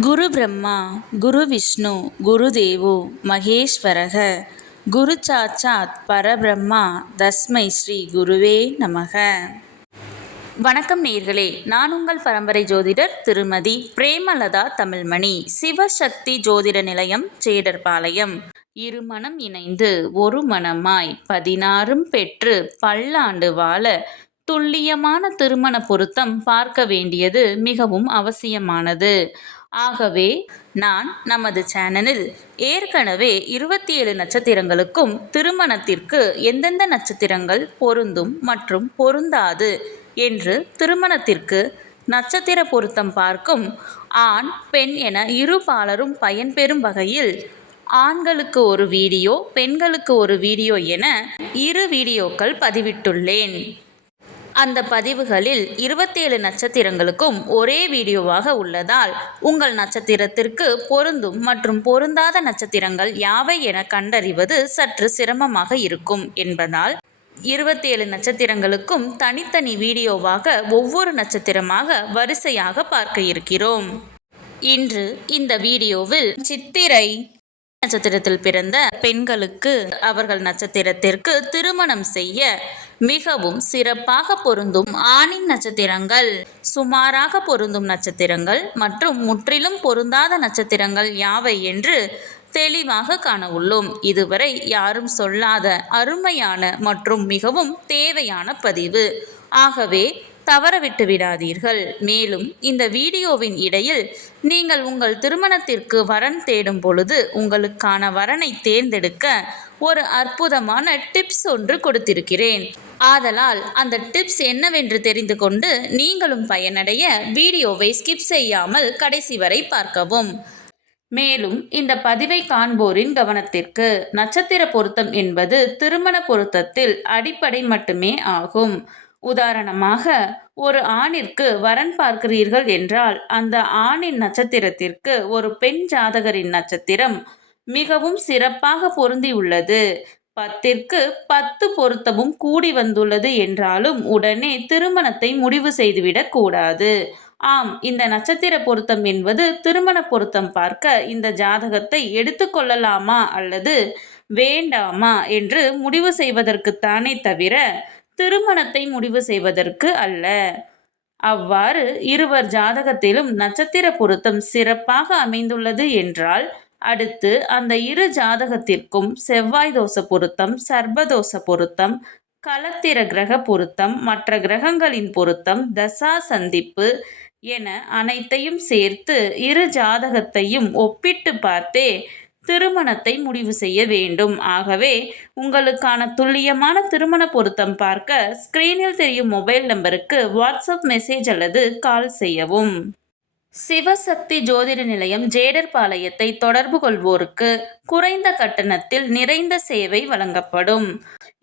குரு பிரம்மா குரு விஷ்ணு குரு தேவோ மகேஸ்வரக குரு சாட்சாத் பரபிரம்மா தஸ்மை ஸ்ரீ குருவே நமக. வணக்கம் நேயர்களே, நான் உங்கள் பரம்பரை ஜோதிடர் திருமதி பிரேமலதா தமிழ்மணி. சிவசக்தி ஜோதிட நிலையம், ஜேடர்பாளையம். இருமனம் இணைந்து ஒரு மனமாய் 16 பெற்று பல்லாண்டு வாழ துல்லியமான திருமண பொருத்தம் பார்க்க வேண்டியது மிகவும் அவசியமானது. ஆகவே நான் நமது சேனலில் ஏற்கனவே 27 நட்சத்திரங்களுக்கும் திருமணத்திற்கு எந்தெந்த நட்சத்திரங்கள் பொருந்தும் மற்றும் பொருந்தாது என்று திருமணத்திற்கு நட்சத்திர பொருத்தம் பார்க்கும் ஆண் பெண் என இரு பாலரும் பயன்பெறும் வகையில் ஆண்களுக்கு ஒரு வீடியோ, பெண்களுக்கு ஒரு வீடியோ என 2 வீடியோக்கள் பதிவிட்டுள்ளேன். அந்த பதிவுகளில் 27 நட்சத்திரங்களுக்கும் ஒரே வீடியோவாக உள்ளதால் உங்கள் நட்சத்திரத்திற்கு பொருந்தும் மற்றும் பொருந்தாத நட்சத்திரங்கள் யாவை என கண்டறிவது சற்று சிரமமாக இருக்கும் என்பதால் 27 நட்சத்திரங்களுக்கும் தனித்தனி வீடியோவாக ஒவ்வொரு நட்சத்திரமாக வரிசையாக பார்க்க இருக்கிறோம். இன்று இந்த வீடியோவில் சித்திரை நட்சத்திரத்தில் பிறந்த பெண்களுக்கு அவர்கள் நட்சத்திரத்திற்கு திருமணம் செய்ய மிகவும் சிறப்பாக பொருந்தும் ஆணின் நட்சத்திரங்கள், சுமாராக பொருந்தும் நட்சத்திரங்கள் மற்றும் முற்றிலும் பொருந்தாத நட்சத்திரங்கள் யாவை என்று தெளிவாக காண உள்ளோம். இதுவரை யாரும் சொல்லாத அருமையான மற்றும் மிகவும் தேவையான பதிவு. ஆகவே தவறவிட்டு விடாதீர்கள். மேலும் இந்த வீடியோவின் இடையில் நீங்கள் உங்கள் திருமணத்திற்கு வரன் தேடும் பொழுது உங்களுக்கான வரனை தேர்ந்தெடுக்க ஒரு அற்புதமான டிப்ஸ் ஒன்று கொடுத்திருக்கிறேன். ஆதலால் அந்த டிப்ஸ் என்னவென்று தெரிந்து கொண்டு நீங்களும் பயனடைய வீடியோவை ஸ்கிப் செய்யாமல் கடைசி வரை பார்க்கவும். மேலும் இந்த பதிவை காண்போரின் கவனத்திற்கு, நட்சத்திர பொருத்தம் என்பது திருமண பொருத்தத்தில் அடிப்படை மட்டுமே ஆகும். உதாரணமாக, ஒரு ஆணிற்கு வரன் பார்க்கிறீர்கள் என்றால் அந்த ஆணின் நட்சத்திரத்திற்கு ஒரு பெண் ஜாதகரின் நட்சத்திரம் மிகவும் சிறப்பாக பொருந்தியுள்ளது, 10ற்கு 10 பொருத்தமும் கூடி வந்துள்ளது என்றாலும் உடனே திருமணத்தை முடிவு செய்துவிடக் கூடாது. ஆம், இந்த நட்சத்திர பொருத்தம் என்பது திருமண பொருத்தம் பார்க்க இந்த ஜாதகத்தை எடுத்துக்கொள்ளலாமா அல்லது வேண்டாமா என்று முடிவு செய்வதற்குத்தானே தவிர திருமணத்தை முடிவு செய்வதற்கு அல்ல. அவ்வாறு இருவர் ஜாதகத்திலும் நட்சத்திர பொருத்தம் சிறப்பாக அமைந்துள்ளது என்றால் அடுத்து அந்த இரு ஜாதகத்திற்கும் செவ்வாய் தோஷ பொருத்தம், சர்ப்பதோஷ பொருத்தம், களத்திர கிரக பொருத்தம், மற்ற கிரகங்களின் பொருத்தம், தசா சந்திப்பு என அனைத்தையும் சேர்த்து இரு ஜாதகத்தையும் ஒப்பிட்டு பார்த்தே திருமணத்தை முடிவு செய்ய வேண்டும். ஆகவே உங்களுக்கான துல்லியமான திருமண பொருத்தம் பார்க்க ஸ்கிரீனில் தெரியும் மொபைல் நம்பருக்கு வாட்ஸ்அப் மெசேஜ் அல்லது கால் செய்யவும். சிவசக்தி ஜோதிட நிலையம், ஜேடர்பாளையத்தை தொடர்பு கொள்வோருக்கு குறைந்த கட்டணத்தில் நிறைந்த சேவை வழங்கப்படும்.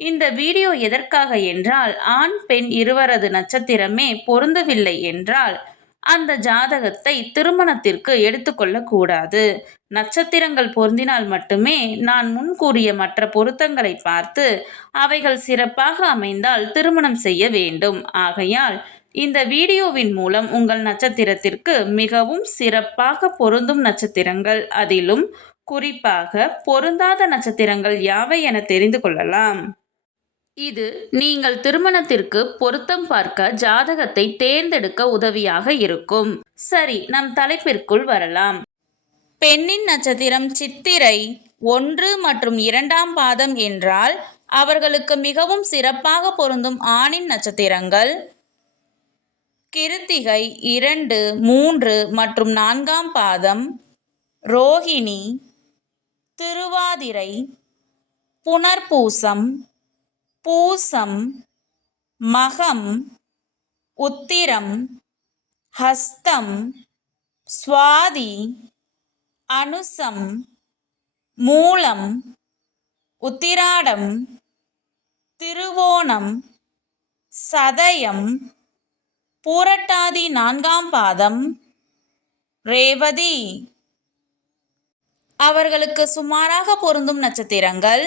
இந்த வீடியோ எதற்காக என்றால், ஆண் பெண் இருவரது நட்சத்திரமே பொருந்தவில்லை என்றால் அந்த ஜாதகத்தை திருமணத்திற்கு எடுத்துக்கொள்ளக்கூடாது. நட்சத்திரங்கள் பொருந்தினால் மட்டுமே நான் முன் கூறிய மற்ற பொருத்தங்களை பார்த்து அவைகள் சிறப்பாக அமைந்தால் திருமணம் செய்ய வேண்டும். ஆகையால் இந்த வீடியோவின் மூலம் உங்கள் நட்சத்திரத்திற்கு மிகவும் சிறப்பாக பொருந்தும் நட்சத்திரங்கள், அதிலும் குறிப்பாக பொருந்தாத நட்சத்திரங்கள் யாவை என தெரிந்து கொள்ளலாம். இது நீங்கள் திருமணத்திற்கு பொருத்தம் பார்க்க ஜாதகத்தை தேர்ந்தெடுக்க உதவியாக இருக்கும். சரி, நம் தலைப்பிற்குள் வரலாம். பெண்ணின் நட்சத்திரம் சித்திரை 1 மற்றும் 2ஆம் பாதம் என்றால் அவர்களுக்கு மிகவும் சிறப்பாக பொருந்தும் ஆணின் நட்சத்திரங்கள் கிருத்திகை 2, 3 மற்றும் 4ஆம் பாதம், ரோகிணி, திருவாதிரை, புனர்பூசம், பூசம், மகம், உத்திரம், ஹஸ்தம், சுவாதி, அனுசம், மூலம், உத்திராடம், திருவோணம், சதயம், பூரட்டாதி 4ஆம் பாதம், ரேவதி. அவர்களுக்கு சுமாராக பொருந்தும் நட்சத்திரங்கள்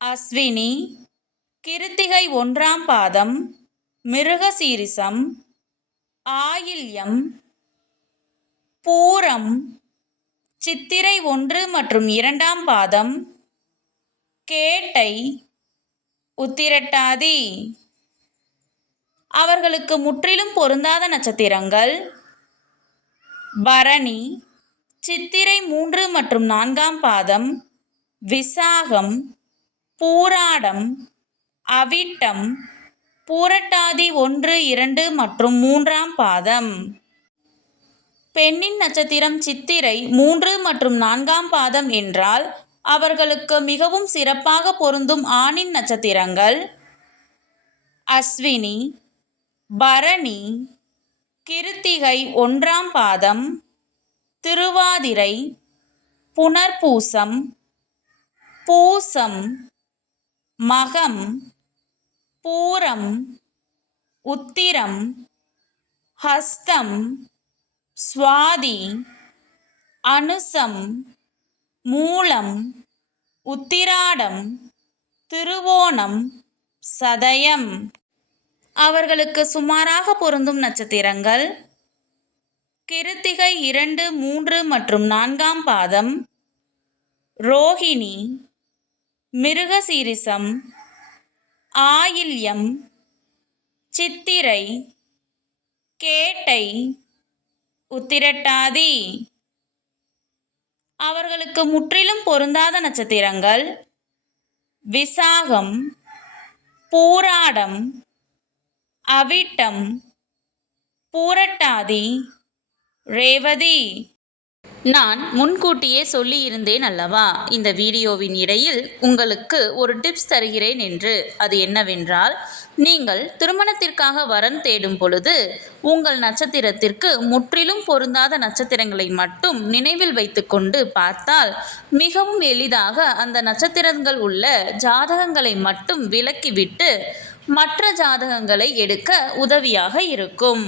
அஸ்வினி, கிருத்திகை 1ஆம் பாதம், மிருகசீரிசம், ஆயில்யம், பூரம், சித்திரை 1 மற்றும் 2ஆம் பாதம், கேட்டை, உத்திரட்டாதி. அவர்களுக்கு முற்றிலும் பொருந்தாத நட்சத்திரங்கள் பரணி, சித்திரை 3 மற்றும் 4ஆம் பாதம், விசாகம், பூராடம், அவிட்டம், பூரட்டாதி 1, 2 மற்றும் 3ஆம் பாதம். பெண்ணின் நட்சத்திரம் சித்திரை 3 மற்றும் 4ஆம் பாதம் என்றால் அவர்களுக்கு மிகவும் சிறப்பாக பொருந்தும் ஆணின் நட்சத்திரங்கள் அஸ்வினி, பரணி, கிருத்திகை 1ஆம் பாதம், திருவாதிரை, புனர்பூசம், பூசம், மகம், பூரம், உத்திரம், ஹஸ்தம், சுவாதி, அனுசம், மூலம், உத்திராடம், திருவோணம், சதயம். அவர்களுக்கு சுமாராக பொருந்தும் நட்சத்திரங்கள் கிருத்திகை 2, 3 மற்றும் 4ஆம் பாதம், ரோஹிணி, மிருகசீரிசம், ஆயில்யம், சித்திரை, கேட்டை, உத்திரட்டாதி. அவர்களுக்கு முற்றிலும் பொருந்தாத நட்சத்திரங்கள் விசாகம், பூராடம், அவிட்டம், பூரட்டாதி, ரேவதி. நான் முன்கூட்டியே சொல்லியிருந்தேன் அல்லவா, இந்த வீடியோவின் இடையில் உங்களுக்கு ஒரு டிப்ஸ் தருகிறேன் என்று. அது என்னவென்றால், நீங்கள் திருமணத்திற்காக வரன் தேடும் பொழுது உங்கள் நட்சத்திரத்திற்கு முற்றிலும் பொருந்தாத நட்சத்திரங்களை மட்டும் நினைவில் வைத்துக்கொண்டு பார்த்தால் மிகவும் எளிதாக அந்த நட்சத்திரங்கள் உள்ள ஜாதகங்களை மட்டும் விலக்கிவிட்டு மற்ற ஜாதகங்களை எடுக்க உதவியாக இருக்கும்.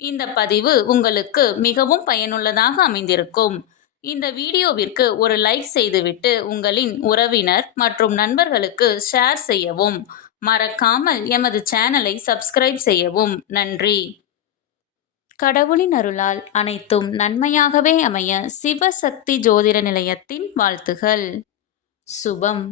இந்த பதிவு உங்களுக்கு மிகவும் பயனுள்ளதாக அமைந்திருக்கும். இந்த வீடியோவிற்கு ஒரு லைக் செய்துவிட்டு உங்களின் உறவினர் மற்றும் நண்பர்களுக்கு ஷேர் செய்யவும். மறக்காமல் எமது சேனலை சப்ஸ்கிரைப் செய்யவும். நன்றி. கடவுளின் அருளால் அனைத்தும் நன்மையாகவே அமைய சிவசக்தி ஜோதிட நிலையத்தின் வாழ்த்துகள். சுபம்.